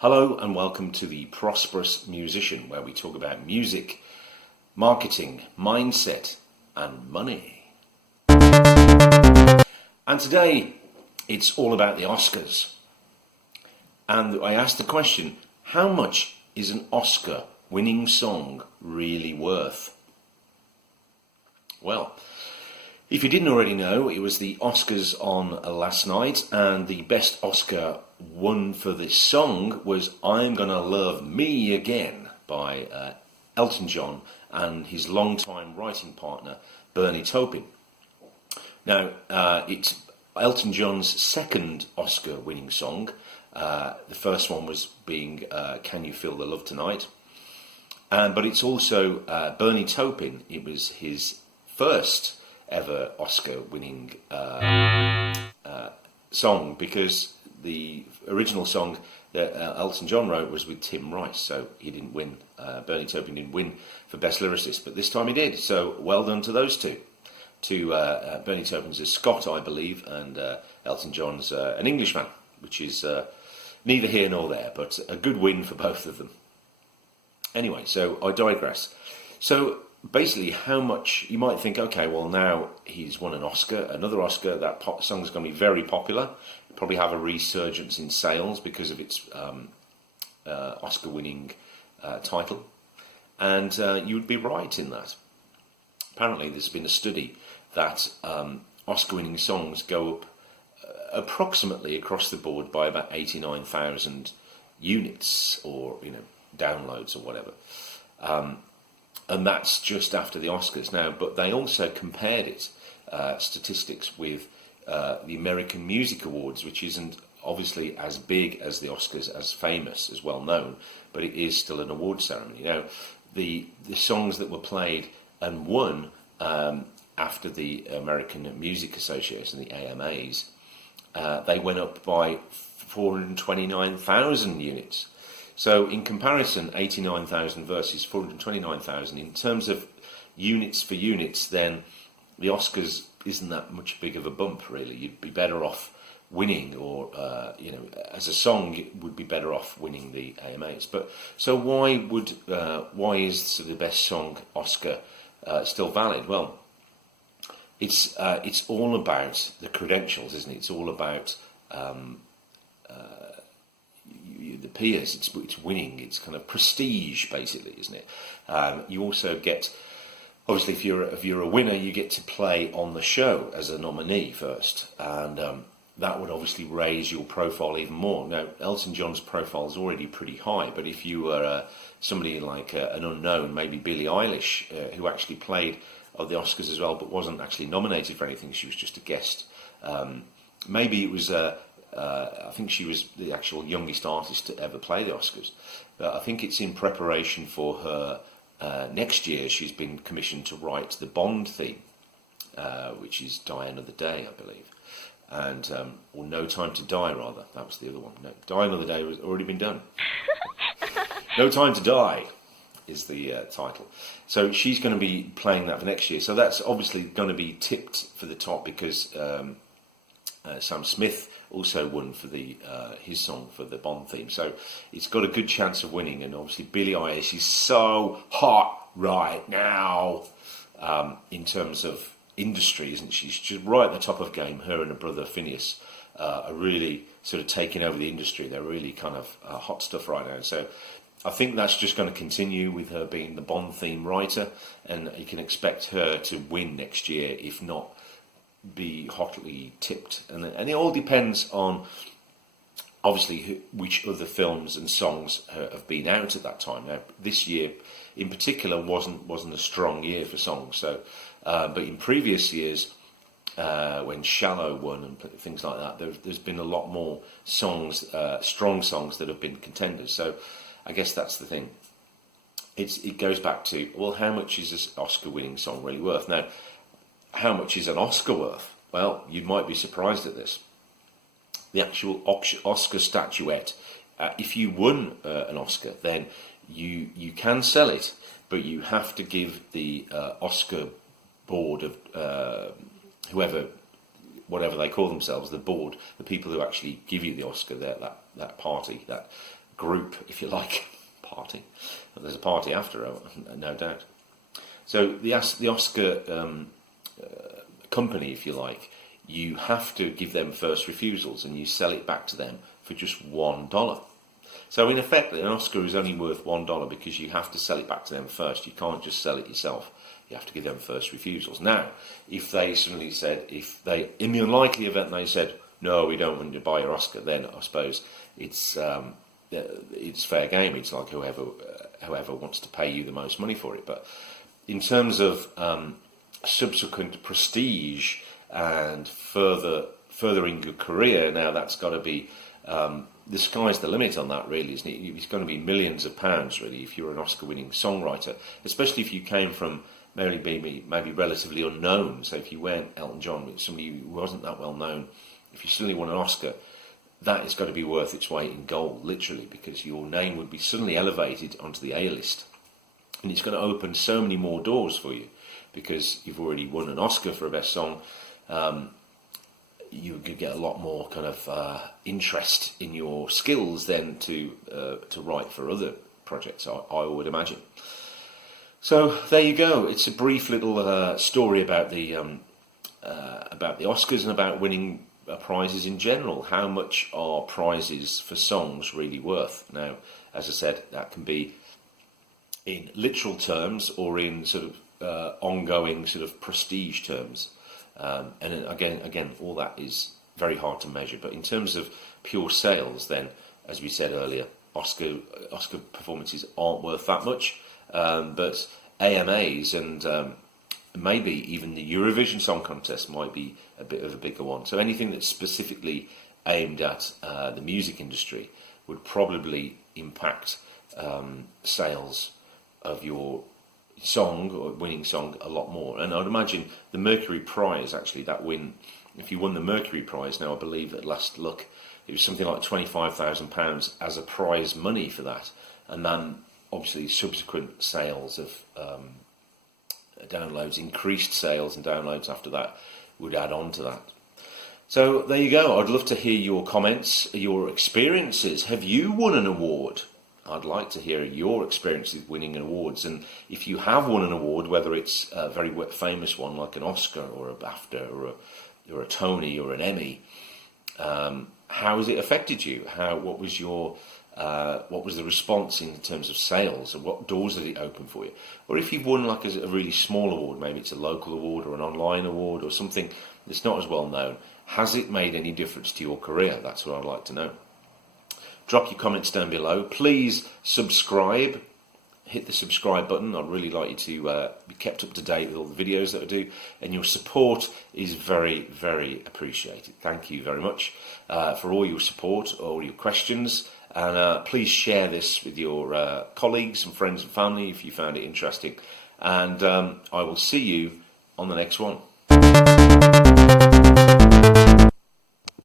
Hello and welcome to the Prosperous Musician, where we talk about music, marketing, mindset and money. And today it's all about the Oscars. And I asked the question, how much is an Oscar-winning song really worth? Well, if you didn't already know, it was the Oscars on last night, and the best Oscar won for this song was I'm Gonna Love Me Again by Elton John and his longtime writing partner, Bernie Taupin. Now, it's Elton John's second Oscar-winning song. The first one was being Can You Feel the Love Tonight? But it's also Bernie Taupin. It was his first ever Oscar-winning song, because the original song that Elton John wrote was with Tim Rice, so he didn't win. Bernie Taupin didn't win for Best Lyricist, but this time he did. So well done to those two. Bernie Taupin's a Scot, I believe, and Elton John's an Englishman, which is neither here nor there, but a good win for both of them. Anyway, so I digress. So basically, how much, you might think, okay, well now he's won another Oscar, that song's going to be very popular, probably have a resurgence in sales because of its Oscar-winning title, and you would be right in that. Apparently there's been a study that Oscar-winning songs go up approximately across the board by about 89,000 units, or downloads or whatever. And that's just after the Oscars now. But they also compared it, statistics, with the American Music Awards, which isn't obviously as big as the Oscars, as famous, as well known, but it is still an award ceremony. Now, the songs that were played and won after the American Music Association, the AMAs, they went up by 429,000 units. So in comparison, 89,000 versus 429,000, in terms of units for units, then the Oscars isn't that much big of a bump, really. You'd be better off winning, or, as a song, you would be better off winning the AMAs. But so why is the best song Oscar still valid? Well, it's all about the credentials, isn't it? It's all about the peers. It's winning. It's kind of prestige, basically, isn't it? You also get, obviously, if you're a winner, you get to play on the show as a nominee first, and that would obviously raise your profile even more. Now, Elton John's profile is already pretty high, but if you were somebody like an unknown, maybe Billie Eilish, who actually played at the Oscars as well, but wasn't actually nominated for anything, she was just a guest. Maybe it was I think she was the actual youngest artist to ever play the Oscars. But I think it's in preparation for her next year. She's been commissioned to write the Bond theme, which is Die Another Day, I believe. And or No Time to Die, rather. That was the other one. No, Die Another Day was already been done. No Time to Die is the title. So she's going to be playing that for next year. So that's obviously going to be tipped for the top, because Sam Smith also won for his song for the Bond theme. So it's got a good chance of winning. And obviously Billie Eilish is so hot right now in terms of industry, isn't she? She's just right at the top of the game. Her and her brother Phineas are really sort of taking over the industry. They're really kind of hot stuff right now. So I think that's just going to continue with her being the Bond theme writer, and you can expect her to win next year, if not be hotly tipped. And it all depends on, obviously, which other films and songs have been out at that time. Now, this year in particular wasn't a strong year for songs. So, but in previous years, when Shallow won and things like that, there's been a lot more songs, strong songs, that have been contenders. So I guess that's the thing. It goes back to, well, how much is this Oscar-winning song really worth? Now, how much is an Oscar worth? Well, you might be surprised at this. The actual Oscar statuette, if you won an Oscar, then you can sell it, but you have to give the Oscar board of whatever they call themselves, the board, the people who actually give you the Oscar, that party, that group, if you like, party. But there's a party after, no doubt. So the Oscar company, if you like, you have to give them first refusals, and you sell it back to them for just $1. So in effect, an Oscar is only worth $1 because you have to sell it back to them first. You can't just sell it yourself. You have to give them first refusals. Now, if they suddenly said, in the unlikely event they said, no, we don't want you to buy your Oscar, then I suppose it's fair game. It's like whoever wants to pay you the most money for it. But in terms of subsequent prestige and furthering your career, now that's got to be the sky's the limit on that, really, isn't it? It's going to be millions of pounds, really, if you're an Oscar-winning songwriter, especially if you came from maybe relatively unknown. So if you weren't Elton John, somebody who wasn't that well known, if you suddenly won an Oscar, that is got to be worth its weight in gold, literally, because your name would be suddenly elevated onto the A-list. And it's going to open so many more doors for you, because you've already won an Oscar for a best song. You could get a lot more kind of interest in your skills then to write for other projects, I would imagine. So there you go. It's a brief little story about the Oscars and about winning prizes in general. How much are prizes for songs really worth? Now, as I said, that can be in literal terms or in sort of ongoing sort of prestige terms. And again, all that is very hard to measure. But in terms of pure sales, then, as we said earlier, Oscar performances aren't worth that much. But AMAs and maybe even the Eurovision Song Contest might be a bit of a bigger one. So anything that's specifically aimed at the music industry would probably impact sales of your song or winning song a lot more. And I'd imagine the Mercury Prize, actually, if you won the Mercury Prize, now I believe at last look it was something like £25,000 as a prize money for that, and then obviously subsequent sales of downloads, increased sales and downloads after that would add on to that. So there you go. I'd love to hear your comments, your experiences. Have you won an award? I'd like to hear your experience with winning awards, and if you have won an award, whether it's a very famous one like an Oscar or a BAFTA or a Tony or an Emmy, how has it affected you? What was the response in terms of sales, and what doors did it open for you? Or if you've won like a really small award, maybe it's a local award or an online award or something that's not as well known, has it made any difference to your career? That's what I'd like to know. Drop your comments down below. Please subscribe. Hit the subscribe button. I'd really like you to be kept up to date with all the videos that I do. And your support is very, very appreciated. Thank you very much for all your support, all your questions. And please share this with your colleagues and friends and family if you found it interesting. And I will see you on the next one.